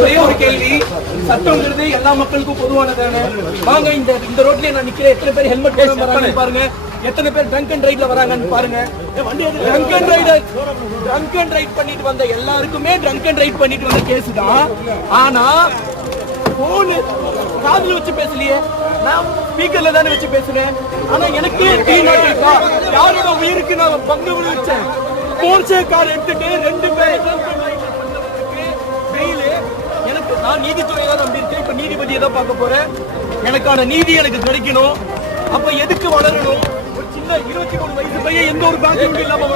ஒரே ஒரு கேள்வி, சட்டம்ங்கிறது எல்லா மக்களுக்கும் பொதுவானதானே? வாங்க இந்த ரோட்லயே நான் நிக்கிறேன், எத்தனை பேர் ஹெல்மெட் போடாம வராங்க பாருங்க, எத்தனை பேர் ட்ரங்க் அண்ட் ரைட்ல வராங்கன்னு பாருங்க. ட்ரங்க் அண்ட் ரைட் பண்ணிட்டு வந்த எல்லாருக்குமே ட்ரங்க் அண்ட் ரைட் பண்ணிட்டு வந்த கேஸ் தான். ஆனா போன் காதுல வச்சு பேசலையே, நான் ஸ்பீக்கர்ல தானே வச்சு பேசுறேன். ஆனா எனக்கு யாரோட உயிருக்கு நான் பங்கு விழுச்சேன். போர்ச்சே கார் எடுத்துட்டு 2 பேர் எனக்கு, நான் நீதித்துறையை தான் நம்பி இருக்கேன். இப்ப நீதிபதியை தான் பார்க்க போறேன். எனக்கான நீதி எனக்கு கிடைக்கணும். அப்ப எதுக்கு வளரணும்? ஒரு சின்ன 23 வயசு பையன் எந்த ஒரு பேங்க் இல்லாம